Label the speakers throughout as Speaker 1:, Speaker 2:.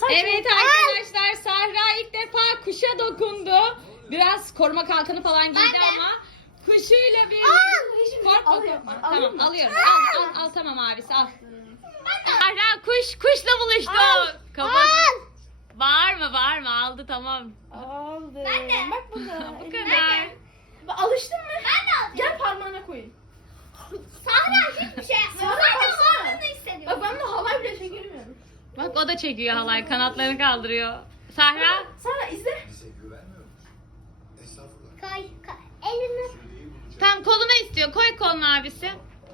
Speaker 1: Evet arkadaşlar, Sahra ilk defa kuşa dokundu. Biraz koruma kalkanı falan giydi ama kuşuyla bir... Korkma korkma. Tamam alıyorum. Al tamam abisi al. Sahra kuşla buluştu. Kafası... Bağırma aldı tamam.
Speaker 2: Aldım.
Speaker 3: Ben de.
Speaker 2: Bak burada.
Speaker 1: Bu kadar.
Speaker 2: Alıştın mı?
Speaker 3: Ben de alacağım.
Speaker 2: Gel parmağına koyayım.
Speaker 3: Sahra hiçbir şey yapmıyor.
Speaker 2: Sahra
Speaker 3: Sadece
Speaker 2: baksana.
Speaker 3: varlığını hissediyor.
Speaker 2: Bak ben de halay bile çekemiyorum.
Speaker 1: Bak o da çekiyor halay, kanatlarını kaldırıyor. Sahra.
Speaker 2: Sahra izle.
Speaker 4: Bize güvenmiyor musun? Estağfurullah.
Speaker 3: Kay. Elini.
Speaker 1: Tam koluna istiyor. Koy koluna abisi.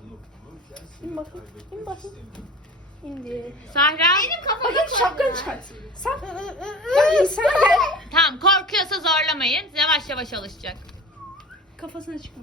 Speaker 2: İn bakın. İn bakın. İndi.
Speaker 1: Sahra.
Speaker 3: Benim kafama
Speaker 2: Bak hadi şapkanı
Speaker 3: koydular.
Speaker 2: çıkart. Sen. Bak sana gel.
Speaker 1: Tamam korkuyorsa zorlamayın. Yavaş yavaş alışacak.
Speaker 2: Kafasına çıkma.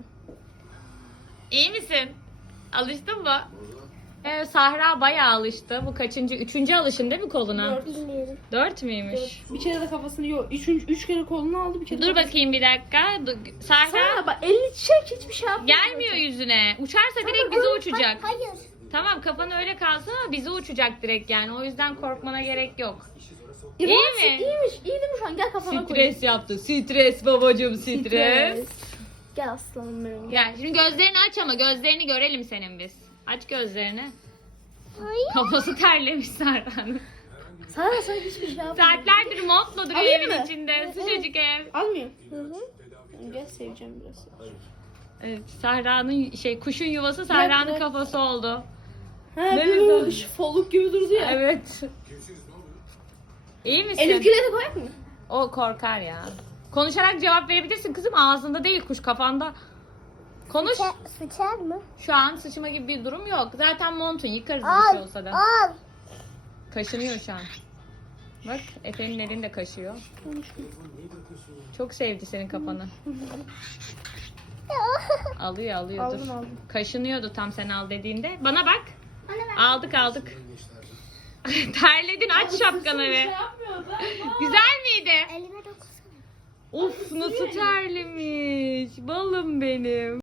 Speaker 1: İyi misin? Alıştın mı? Evet Sahra bayağı alıştı. Bu kaçıncı? Üçüncü alışın değil mi koluna?
Speaker 2: Bilmiyorum.
Speaker 1: 4 müymüş?
Speaker 2: Bir kere de kafasını yok. Üç kere kolunu aldı bir kere.
Speaker 1: Dur bakayım bir dakika. Sahra
Speaker 2: Sahra bak elini çek hiçbir şey yapma.
Speaker 1: gelmiyor yüzüne. Uçarsa direkt bize uçacak.
Speaker 3: Hayır.
Speaker 1: Tamam kafan öyle kalsın ama bize uçacak direkt yani. O yüzden korkmana gerek yok.
Speaker 2: İyi
Speaker 1: mi?
Speaker 2: İyiymiş. İyi değil mi şu an? Gel kafana koy.
Speaker 1: Stres yaptı. Stres babacığım stres.
Speaker 2: Gel aslanım benim.
Speaker 1: Gel şimdi gözlerini aç ama gözlerini görelim senin biz. Aç gözlerini. Kafası terlemiş Sahra'nın.
Speaker 2: Sahra sen hiçbir şey yapma.
Speaker 1: Saatlerdir montla duruyor
Speaker 2: Alayım
Speaker 1: evin
Speaker 2: mı?
Speaker 1: içinde. Sıcacık ev.
Speaker 2: Almıyor. Gel seveceğim biraz.
Speaker 1: Evet, Sahra'nın kuşun yuvası Sahra'nın
Speaker 2: Bırak.
Speaker 1: kafası oldu.
Speaker 2: Ha
Speaker 1: Ne
Speaker 2: böyle
Speaker 1: güzel.
Speaker 2: şu folluk gibi durdu ya.
Speaker 1: Evet. İyi misin?
Speaker 2: Elif Gül'e de koyak mı?
Speaker 1: O korkar ya. Konuşarak cevap verebilirsin kızım. Ağzında değil kuş kafanda. Konuş.
Speaker 3: Sıçar mı?
Speaker 1: Şu an sıçma gibi bir durum yok. Zaten montun yıkarız bir şey olsa da.
Speaker 3: Al.
Speaker 1: Kaşınıyor şu an. Bak Efe'nin elini de kaşıyor. Çok sevdi senin kafanı. Alıyor dur.
Speaker 2: Aldım.
Speaker 1: Kaşınıyordu tam sen al dediğinde. Bana bak.
Speaker 3: Bana ver.
Speaker 1: Aldık. Terledin aç şapkanı
Speaker 2: Bir şey
Speaker 1: bir.
Speaker 2: yapmıyordu.
Speaker 1: Güzel miydi?
Speaker 3: Elime dokunsana.
Speaker 1: Of nasıl terlemiş. Balım benim.